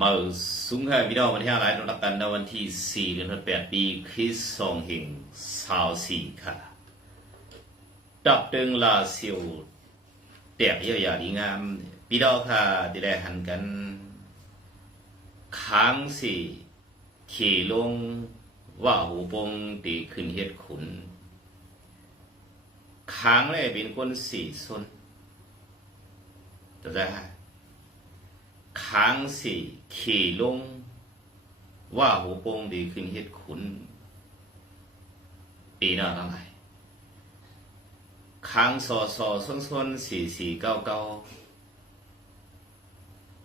มาสูงแค่พี่น้องวันที่อะไรเรารักกันในวันที่ 4 เดือนแปดปีคริสสองหิงสาวสี่ค่ะดับดึงลาเซียวเตียกเยอะอย่าดีงามพี่น้องค่ะที่ได้หันกันค้างสี่ขี่ลงว่าหูปงตีขึ้นเฮ็ดขุนค้างเลยเป็นคนสี่ซนจะได้ ค้างสี่ขี่ลง ว่าหูโปงดีขึ้นเฮ็ดขุน ปีหน้าเท่าไหร่ค้างซอซอส้นส้นสี่สี่เก้าเก้า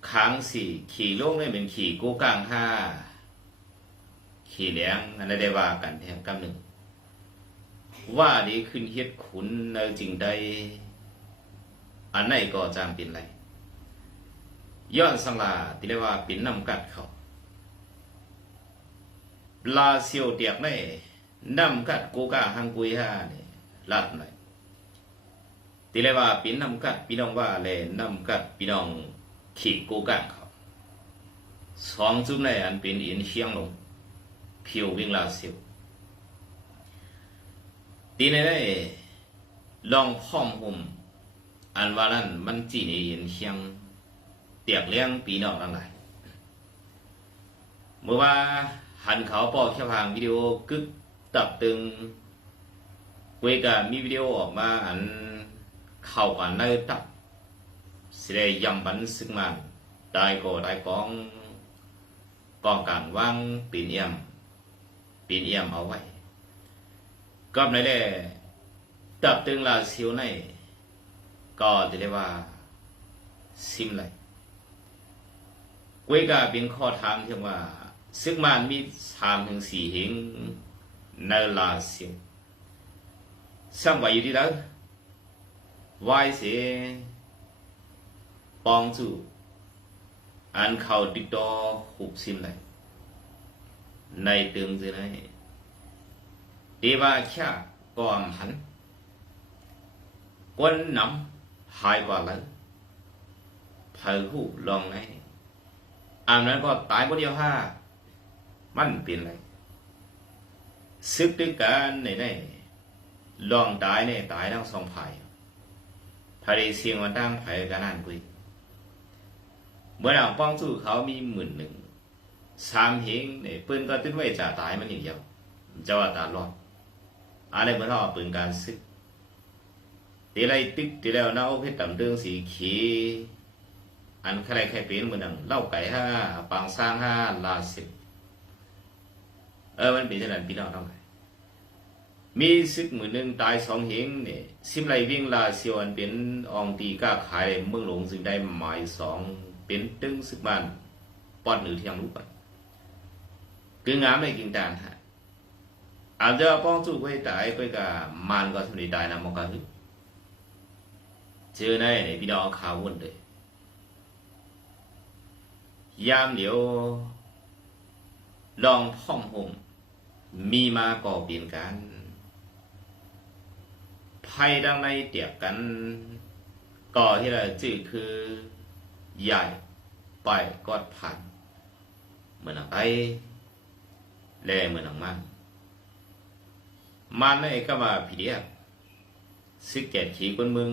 ค้างสี่ขี่ลงเนี่ยเป็นขี่กู้กลางห้าขี่เหลียงอันนั้นได้ว่ากันแทนกำหนึ่ง ว่าดีขึ้นเฮ็ดขุนในจริงใดอันไหนก็จำเป็นไร ย้อนสังลาที่เรียกว่าเป็นน้ำกัดเขาลาเซียวเตียกในน้ำกัดกูกาหังกุยฮาเนี่ยลัดหน่อยที่เรียกว่าเป็นน้ำกัดพี่น้องว่าเลยน้ำกัดพี่น้องขีดกูกาเขาสองจุดในอันเป็นอินเชียงลงเพียววิ่งลาเซียวตีในได้ลองพ่อมหุ่มอันว่านั้นมันจีในอินเชียง เตียกเลี้ยงปีนอกทั้งหลายเมื่อว่าหันเขาปอกแค่พางวิดีโอกึกตับตึงเวกามีวิดีโอออกมาอันเข้ากันได้ตับสิได้ยำบันซึ่งมันได้ก็ได้กองกองการวางปีนเอี่ยมปีนเอี่ยมเอาไว้ก็ในแล่ตับตึงลาซียวในก็จะเรียกว่าซิมไหล กุ้ยก็เป็นข้อถามที่ว่า ซึ่งมันมีสามถึงสี่เหงในลาเซียวสังว่าอยู่ที่แล้ววายเสียปองจูอันเขาติดต่อหุบซิมเลยในตึงจะไหนเอว่าแค่กอมหันกวนนำหายกว่าแล้วเผยหูลองไง อันนั้นก็ตายคนเดียวห้ามันเป็นไรซึกด้วยกันในในลองตายเนี่ยตายทั้งสองฝ่ายพาริเสียงมันตั้งไผ่กันนั่นกุยเมื่อเราป้องสู้เขามีหมื่นหนึ่งสามเหงเนี่ยปืนก็ติ้นไว้จะตายมันอย่างเดียวจะว่าตาลอดอะไรเมื่อเราปืนการซึกตีไรติ๊กตีแล้วน่าเพชรต่ำเรื่องสีขี อันใครใครเป็นเหมือนดังเล่าไก่ห้าปางสร้างห้าลาสิบเออมันเป็นขนาดพี่น้องเท่าไหร่มีซึกมือหนึ่งตายสองเหงเนี่ยซิมไรวิ่งลาเซียวอันเป็นอองตีก้าขายเมืองหลวงซึ่งได้หมายสองเป็นตึงซึกมันปอดหรือเทียงรู้กันคืองามเลยกินตานฮะอาจจะป้องสู้ไว้ตายไปกับมันก็สำเร็จได้นะมองกันเจอในพี่น้องข่าววุ่นเลย ยามเดียวลองพ่องห่มมีมาก่อเปลี่ยนกันภัยดังในเตียบกัน ก่อที่เราจื่อคือ ใหญ่ไปกอดผ่านเหมือนอะไรแลเหมือนมันมันนี่ก็มาผีเดียซึกแก่ขี่คนมึง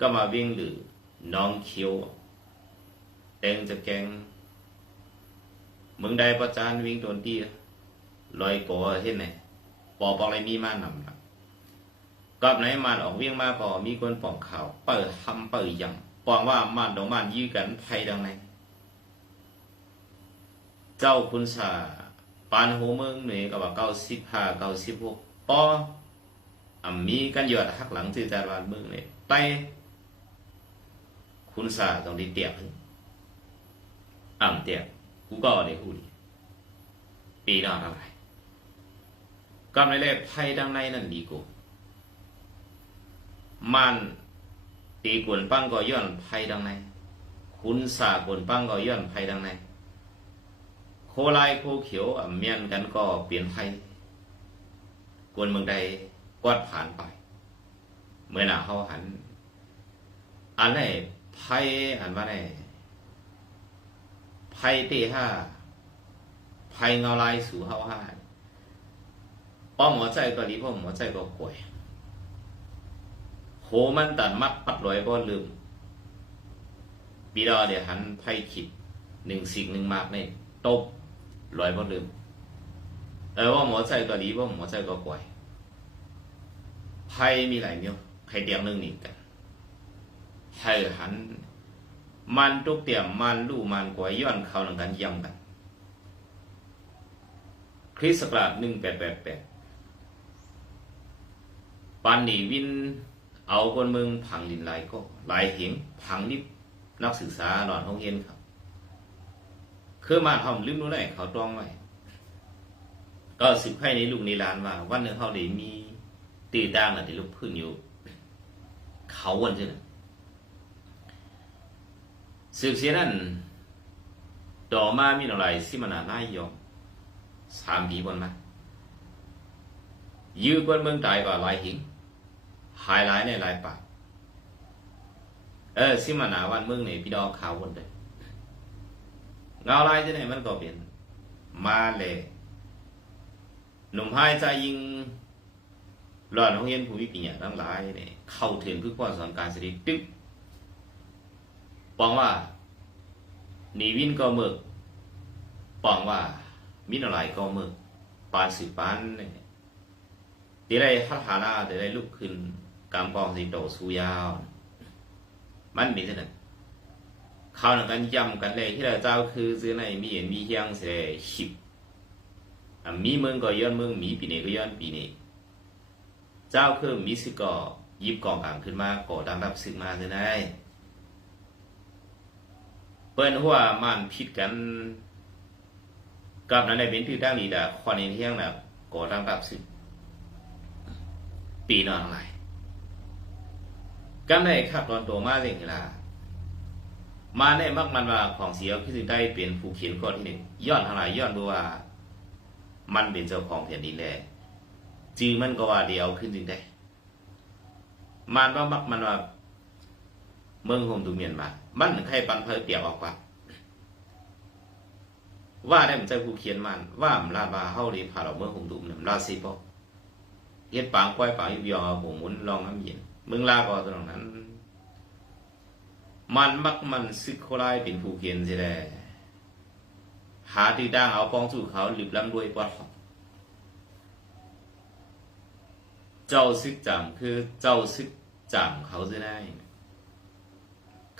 ก็มาวิ่งหรือน้องเคียวแดงจะแกง มึงได้ประจานวิ่งโดนตีลอยก่อเห็นไหนปอปองอะไรมีมานำนะกับไหนมันออกวิ่งมาก็มีคนปองข่าวเปิดทำเปิดยังปองว่ามันดองมันยื้อกันไพ่ดังไหนเจ้าคุณสาปานโหเมืองเนี่ยก็ว่าเก้าสิบห้าเก้าสิบหกปออ่ำมีกันยอดหักหลังที่จารานเมืองเนี่ยไปคุณสาต้องด้เตียบอ่ำเตียบ กูก็ได้หูดีปีน้าเท่าไหร่กำไรแรกไพ่ดังในนั่นดีกูมันตีกวนปังก็ย้อนไพ่ดังในคุณสากวนปังก็ย้อนไพ่ดังในโคลายโคเขียวอ่ำเมียนกันก็เปลี่ยนไพ่กวนเมืองใดกวาดผ่านไป เมื่อหน้าเขาหัน อันไหนไพ่อันว่าไหน ภัยเตห้าภัยเงาลายสู่เฮาห้าป้อหมอใจก็รีป้อหมอใจก็ป่วยโหมันตันมัดปัดลอยบ่ลืมปีดอเดี๋ยวหันไพ่ขิดหนึ่งสิ่งหนึ่งมากเนี่ตบลอยบ่ลืมเออว่าหมอใจก็ดีว่าหมอใจก็ป่วยไพ่มีหลายမျိုးไพ่เดียงหนึ่งนี่กันให้หัน มันตุกเตี่ยมมันลู่มันกวยย้อนเขาหลังกันย่ำกัน คริสต์ศักราชหนึ่งแปดแปดแปดปานหนีวิน เอาคนเมืองผังลินไหลก็หลายเหงผังนิบนักศึกษาหนอนห้องเรียนครับคือมาทำลืมรู้ได้เขาต้องไว้ก็สืบให้ในลูกในร้านว่า วันหนึ่งเขาได้มีตีด่างน่ะที่ลูกพื้นอยู่ เขาวันใช่ไหม สืบเสียนั่นต่อมามีอะไรสิมันน่ายอมสามปีบนมายื้อกวนเมืองตายก็หลายหิง หายหลายในหลายป่าเออสิมานาวันเมืองในพี่ดอกขาววนเลยเงาลายจะไหนมันก็เป็นมาเลยหนุ่มหายใจยิงหลอนของเรียนผู้วิปัญญาทั้งหลายเนี่ยเข้าถึงคือความสอนการสติตึ๊บ ปองว่าหนีวินก็มือกปองว่ามินอะไรก็มือกปานสิปานเนี่ยตีได้พัฒนาตีได้ลุกขึ้นกำปองสิโตสูยาว มันเป็นเช่นนั้นเขาหนังกันย้ำกันเลยที่เราเจ้าคือซื้อในมีเห็นมีเฮียงเสียหิบมีเมืองก็ย้อนเมืองมีปีนี้ก็ย้อนปีนี้เจ้าคือมีสิก็ยิบกองกลางขึ้นมาก่อดังรับสึกมาจะได้ เปิ้นหัวมันผิดกันกับนั้นในเป็นที่ตั้งนี้ดาควันเที่ยงน่ะก่อดังรับสึกปีนอนอะไรกันได้ขับตอนตัวมาเร่งเวลามาในมักมันว่าของเสียคือได้เป็นผู้เขียนข้อที่หนึ่งย้อนทางไหนย้อนดูว่า มันเป็นเจ้าของแผ่นดินแหลจือมันก็ว่าเดียวขึ้นจึงได้มันว่ามักมันว่า เมืองโฮมตูเมียนมามันใครปันเพอเปียกออกว่าว่าได้มันใจผู้เขียนมันว่ามันลาบาเฮาดีพาเราเมืองโฮมตูเนี่ยมันลาสิบ่เฮ็ดปางก้อยปางยองเอาผมหมุนลองน้ำเย็นเมืองลาก็ตรงนั้น มันมักมันซึกโคลเป็นผู้เขียนสิแลหาที่ด่างเอาปองสู่เขาหลิบล้ำด้วยปอดเจ้าซึกจังคือเจ้าซึกจังเขาจะได้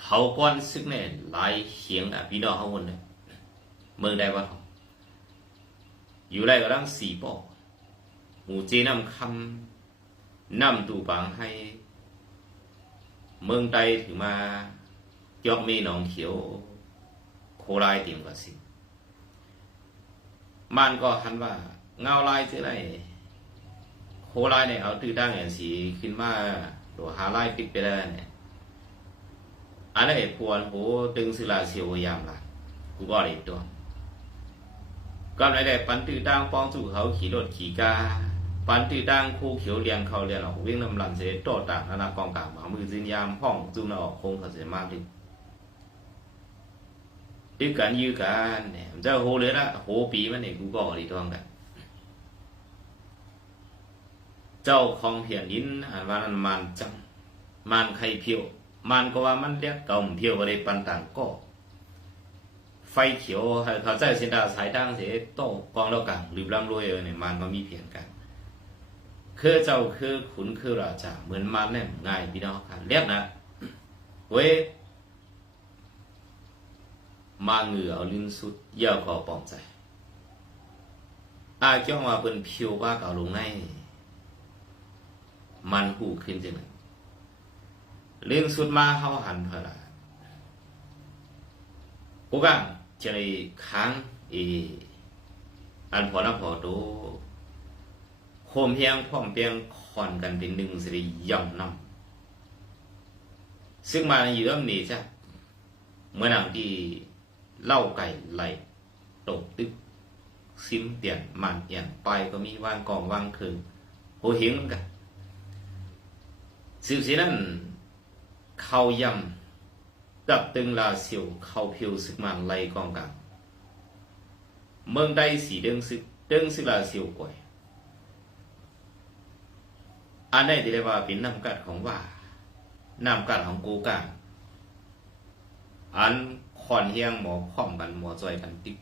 เขาก้อนซึกเนี่ยหลายเขียงอะพี่น้องเขาคนเนี่ยเมืองใดวะอยู่ไรก็ตั้งสี่ปอกหมูเจนำคำนำตูปางให้ เมืองใดถึงมายอกมีหนองเขียว โคลายเตียมกับสิมันก็หันว่าเงาลายที่ไหนโคลายเนี่ยเอาตื้อดั้งอย่างสีขึ้นมาหรือหาลายปิดไปแล้วเนี่ย อันนี้พวนโหตึงศิลาเสียวยามละกูก็เลยตัวก็ในได้ปันตื้อดังป้องสู่เขาขี่รถขี่กาปันตื้อดังคู่เขียวเลียงเขาเลียงออกวิ่งลำลันเสียโตต่างนานากองกลางหมามือจินยามห้องจุ่มออกคงเขาเสียมากดิดึกกันยื้อกันเนี่ยมันจะโหเลยละโหปีมันเนี่ยกูก็ดีท้องกันเจ้าของเพียนดินอ่านว่านั้นมันจังมันใครเพียว มันก็ว่ามันเรียกเก่าเพียวอะไรปันต่างก็ ไฟเขียวเขาใจเส้นดาสายดังเสียโตกองแล้วกันหรือร่ำรวยเออเนี่ยมันก็มีเพียงกันคือเจ้าคือขุนคือราชาเหมือนมันเนี่ยง่ายพี่น้องกันเรียกนะเว้ยมาเหงื่อลิ้นสุดเย่าก็ปองใจอาเจ้องว่าเป็นเพียวว่าเก่าลงในมันหูขึ้นจังเละ กูกังจะเลยค้างเออันพอนะพอโตโคมเพียงพร้อมเพียงคอนกันเป็นหนึ่งสิริย่อมน้ำซึ่งมาในอยู่เริ่มนี้จ้ะเมื่อนังที่เล่าไก่ไหลตกตึกซิมเตียนมันเอียนไปก็มีวางกองวางคืนโหเห็นกันสิบสีนั้น เข้ายำกับตึงลาเสียวเข้าผิวสึกมันไหลกองกลางเมืองได้สีเดิงซึกเดิงซึกลาเสียวก่อยอันนี้ที่เรียกว่าเป็นน้ำกัดของว่าน้ำกัดของกูกางอันคอนเฮียงหมอพร้อมกันหมอจอยกันติ๊ก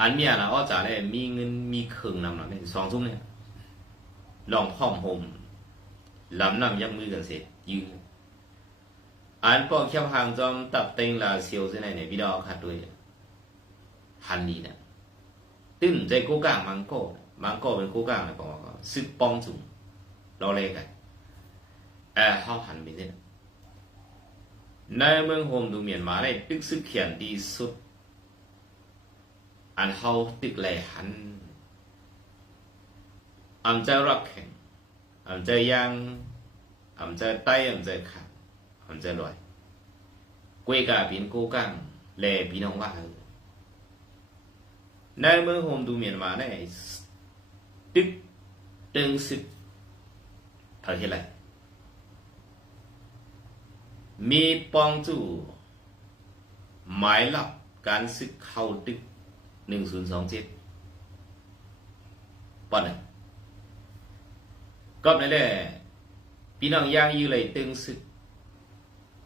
อันเนี้ยนะอ้อจ๋าเลยมีเงินมีเครื่องนำหน่อยเนี่ยสองซุ้มเนี่ยลองพร้อมห่ม ลำนำยักมือกันเสร็จยืนอันพอเขียวหางจอมตับเต็งลาเซียวเส้นไหนเนี่ยพี่ดอกขัดด้วยพันนี้เนี่ยตึ้นใจกูกางมังโก้มังโก้เป็นกูกางเลยบอกว่าซึกปองจุงเราเลยกันเออเขาหันไปเนี่ยในเมืองโฮมดูเมียนมาได้ตึกซึกเขียนดีสุด อันเขาตึกแหลหันอำจรักแข่ง อำจะยังอำจะไต้อำจะขัดอำจะลอยกวยกาเป็นกูกังแลพี่น้องว่าเออใน กตึงซึกเขาเห็นอะไรมีปองจู่หมายหลับการซึกเข้าตึกหนึ่งศูนแหละพี่น้องย่างอยู่เลยตึงซึก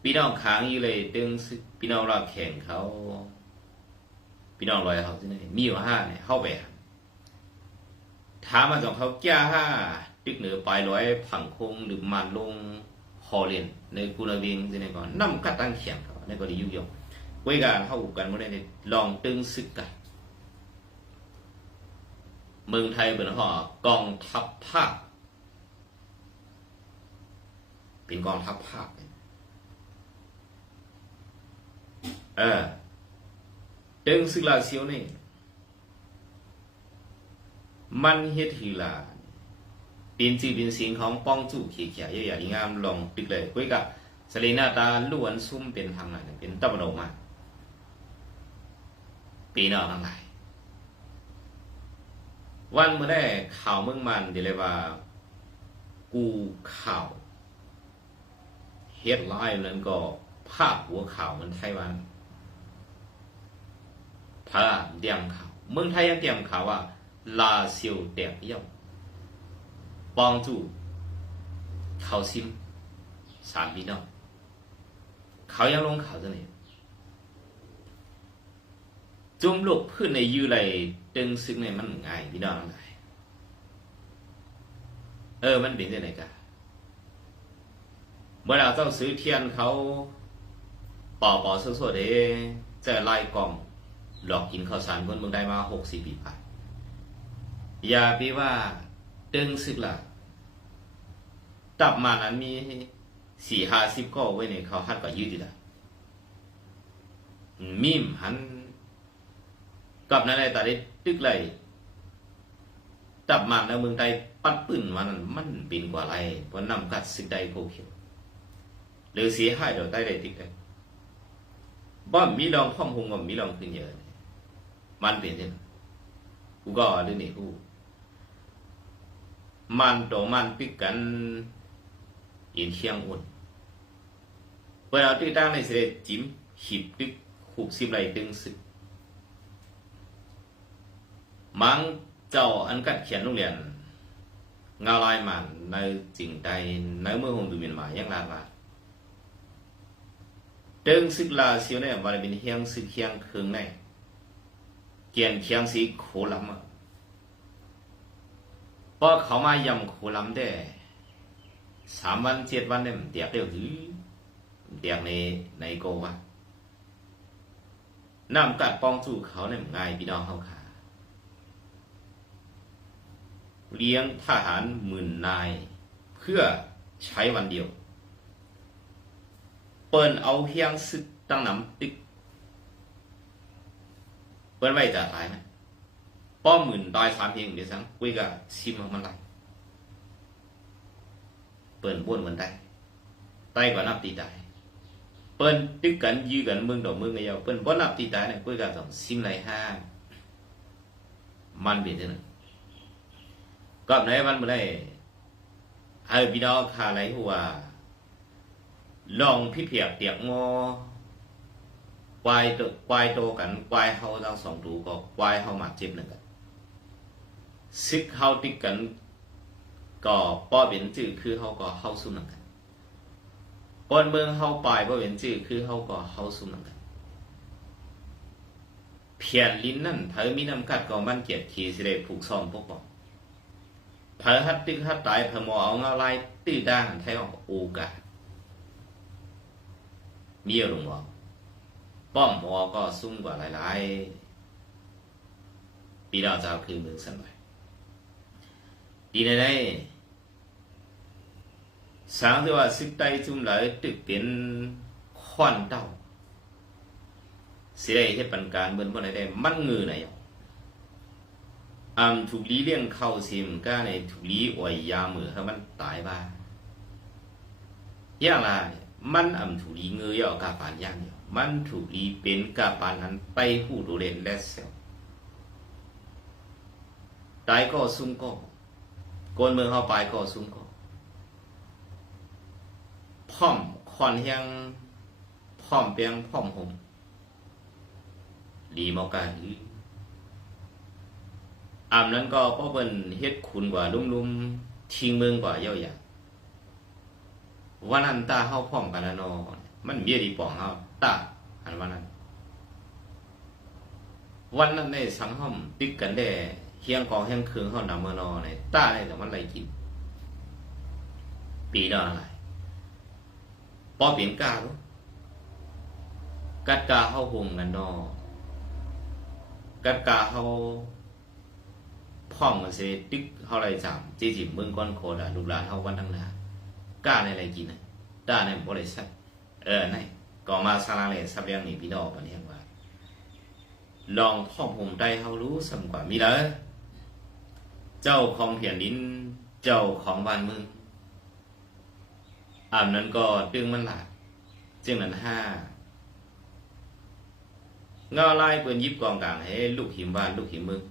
พี่น้องค้างอยู่เลยตึงซึก พี่น้องรักแข่งเขา พี่น้องลอยเขาที่ไหนมีอยู่ห้าเนี่ยเข้าไปถามมาจากเขาแก้ห้าตึกเหนือปลายร้อยผังคงหรือมันลงฮอลเลนในกุลาเวียงที่ไหนก่อนน้ำกัดตั้งเขียเขาในก็ดียุ่งยงไว้กาเข้ากันมื่อนี้ลองตึงซึกกันเมืองไทยเป็นห่อกองทัพภาค เป็นกองทัพภาคเออเดิงซึกลาเซียวนี่มันเฮ็ดหือลาเป็นจือเป็นสียงของป้องจู่เขียเขียเยอะๆงามลองตึกเลยคุยกับสเลนาตาล้วนซุ่มเป็นทางไหนเป็นตะวันออกมาปีนอกทั้งหลายวันเมื่อได้ข่าวเมืองมันเดี๋ยวเลยว่า กูข่าว ฮดไลน์นั้นก็ภาพหัวข่าวมันไต้หวันพาเตรียมข่าวเมืองไทยยังเตรียมข่าวว่าลาเซียวแตกเยี่ยมปองจูเขาซิมสามพี่น้องเขายังลงข่าวตัวนี้จุ่มลูกพื้นในยืไรตึงซึกในมันง่ายพี่น้องไงเออมันเป็นยังไงกัน เมื่อเราต้องซื้อเทียนเขาปอปอสดๆเด้จะไล่กล่องหลอกกินข้าวสารคนเมืองได้มาหกสี่ปีไปอย่าไปว่าตึงซึกละตับมานั้นมีสี่ห้าสิบก็ไว้ในเขาฮัดก็ยืดดีละมีมหันกับนั่นแหละแต่ได้ตึกเลยตับมันในเมืองไทยปัดปืนมันมันบินกว่าไรเพราะนำกัดสิได้โคเขียว หรือเสียหายเดี๋ยวใต้ได้ติดกันบ่มีลองพ่อมหงกับมีลองขึ้นเยอะมันเป็นยังกูก็เรื่องนี้กูมันต่อมันปิกกันอินเชียงอุ่นเวลาที่ตั้งในเสด็จจิ้มหิบตึกหูกสิบไรตึงสึกมังเจ้าอันกัดเขียนโรงเรียนงาลายมันในจริงใดในเมื่อหงดูมียนมายังลาลา เดิงซึกลาเซียวเนี่ยวันเป็นเฮียงซึกเฮียงเคืองในเกียนเคียงสีโคลำอะพอเขามายำโคลำได้สามวันเจ็ดวันเนี่ยเตียกเดียวถือเตียกในในโกวะน้ำกัดปองจู่เขาเนี่ยง่ายพี่น้องเขาขาเลี้ยงทหารหมื่นนาย เพื่อใช้วันเดียว เปิ้นเอาเพียงซึกตั้งน้ำติกเปิ้นไว้จะตายไหมป้อมหมื่นตายสามเพียงเดี๋ยวสังคุยกับซิมมันไหลเปิ้นบ้วนเหมันได้ตายกว่านับตีตายเปิ้นตึกกันยื้อกันเมืองดอกเมืองไงเปิ้นบ่นับตีตายเนี่ยคุยกับสองซิมไหลห้ามันเป็นจังได๋ก็ในวันเมื่อไรไอ้พี่น้องขาไหลหัว ลองพี่เพียกเตียกงอควายตัวควายโตกันควายเฮาทั้งสองตัวก็ควายเฮามาเจ็บหนึ่งกันซึกเฮาติดกันก็ป้อเป็นจื้อคือเฮาก็เฮาสู้หนึ่งกันปนเมืองเฮาปลายป้อเป็นจื้อคือเฮาก็เฮาสู้หนึ่งกันเพียนลิ้นนั่นเธอมีน้ำกัดก็มันเกียดขี่สิได้ผูกซ่อมพวกบอกเธอฮัดตึกฮัดตายเธอมอเอาเงาไล่ตื้อด้านไทยออกโอกาส มีอารมณ์ว่ป้อมหมอก็สูงกว่าหลายๆปีดาวเจ้าคือเมืองสันไว้ดีในได้สางที่ว่าซึกไตจุ่มเลยตึกเป็นขวานเต้าสิได้เฮ็ดปันการเบิ่นบ่ได้ได้มันงือไหนอะอำถูกลีเลี้ยงเข้าซิมก้าในถูกลีอวยยามือให้มันตายบ้าอย่างไร มันอำถูกลีเงยเอากาปานย่างเดียวมันถูกลีเป็นกาปานนั้นไปหูดูเล่นและเซลตายก็ซุ่มก็กนเมืองเข้าไปก็ซุ่มก็พร้อมคอนเฮียงพร้อมเปียงพร้อมหงดีมอกาหืออำนั้นก็เพราะเป็นเฮ็ดคุณกว่าลุ่มลุมๆทิ้งเมืองกว่าเย่าอย่าง วันนั้นตาเฮาพร้อมกันแล้วเนาะมันเมียดีปองเฮาตาอันวันนั้น วันนั้นได้สังห้อมติดกันได้เฮียงกองเฮียงคืนเฮานำมานอในตาได้แต่มันไรกิน ปีนออะไรปอเปลี่ยนกาลูกัดกาเฮาห่มกันเนอกัดกาเข้าพ่องมาเสตึกเขาไรจำจีจิเมืองก้อนโคดลูกหลานเขาวันทั้งหน้า กล้าในอะไรกินนะด้าในบ่ได้ใส่เออในก็มาซาลาเลยสับเรียงนี่พี่น้องปะเนี่ยว่า ลองพ่องผมได้เขารู้สมกว่ามีเลยเจ้าของเพียนดิน เจ้าของบ้านเมืองอ่านนั้นก็ตึงมันหลาดจึงนั้นห้าเงาไล่ปืนยิบกองกลางให้ลูกหิมบ้านลูกหิมมึง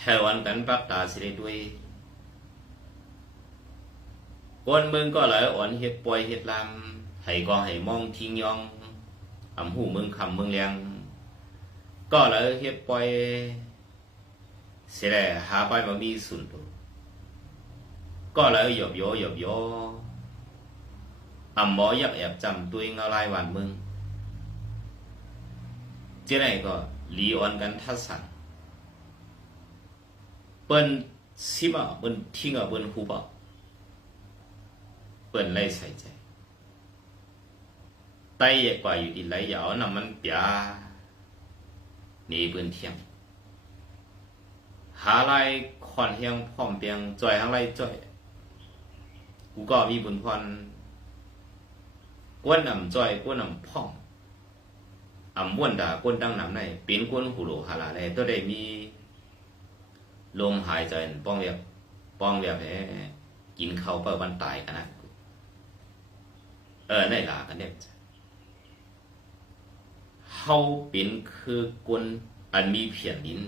แหวันกันปักตาสิได้ด้วย คนมึงก็เลยอ่อนเฮ็ดปล่อยเฮ็ดลำให้ก็ให้มองทิ้งยองอำหูมึงคำมึงเลียงก็เลยเฮ็ดปล่อยเสียแล้วหาไปมามีสุนตัวก็เลยหยอบโยหยอบโยอำหมอยักแอบจำตัวเองเอาไล่หวานมึงเจ้าไหนก็ลีออนกันทัดสันเปิ้นซิมาเปิ้นทิ้งอะเปิ้นฮูบ อะเปิ้นไล่ใส่ใจไตใหญ่กว่าอยู่ดีไหลยาวนำมันเปียนี่เปิ้นเที่ยงหาไล่คอนเฮียงพร้อมเปียงจ่อยหาไล่จ่อย กูก็มีบุญพรกวนนำจ่อยกวนนำพ่องอำม้วนดาก้นตั้งน้ำในเป็นก้นหูโหลหาลาในตัวได้มีลมหายใจป้องแบบป้องแบบแหกินเข้าวเปิดวันตายกันนะ เออในลากันเนี่ยเฮาเป็นคือกวนอันมีเพียนดิน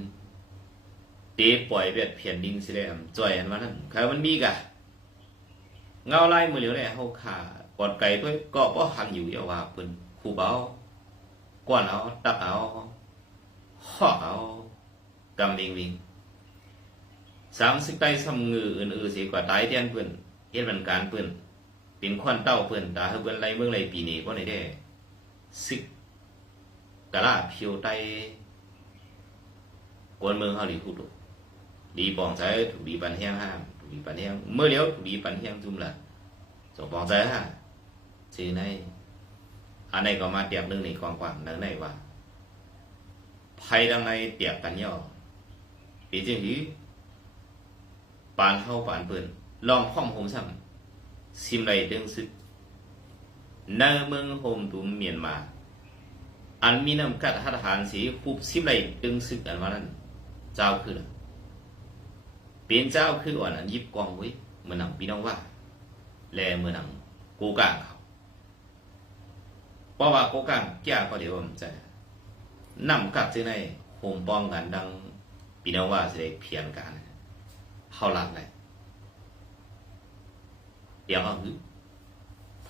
เตะปล่อยแบบเพียนดินสิได้จ่อยอันว่านั้นใครมันมีกะเงาไล่มือเหลียวเลยเฮาขากอดไก่ด้วยก็บ่หันอยู่อย่าว่าเพิ่นคู่เบากวนเอาตักเอาหอเอากำวิงวิงสามสิบไตสำงืออื่นๆสิกว่าตายเทียนเปื่นเฮ็ดมันการเปื่น เป็นควันเต้าเพิ่นตาเพิ่นไรเมืองไรปีนี้บ่ได้เด้สิกกะลาเพียวไตกวนเมืองเฮาดีคู่ตุดีปองใจถูกดีปันแห้งห้ามถูกดีปันแห้งเมื่อเลี้ยวถูกดีปันแห้งจุ่มละสองปองใจฮะชื่อในอันไหนก็มาเตียบหนึ่งในกองกว่างหนึ่งในว่าภัยดังในเตียบปันย่อปีจริงหือปานเข้าปานเปิ่นลองพ่อมโฮมชั่ำ ซิมไลดึงซึกนเมืองโฮมตุมเมียนมา อันมีน้ำกัดหัดหานสีคูบซิมไลดึงซึกอันว่านั้น เจ้าคือเป็นเจ้าคืออ่อนอันยิบกองไว้เมื่อนำพี่น้องว่า แลเมื่อนำกูกางเขาเพราะว่ากูกางแก่ก็เดี๋ยวผมจะน้ำกัดจึงในโฮมป้องกันดังพี่น้องว่าจะได้เพียงการเข้าหลักเลย เดี๋ยวเอาหือภ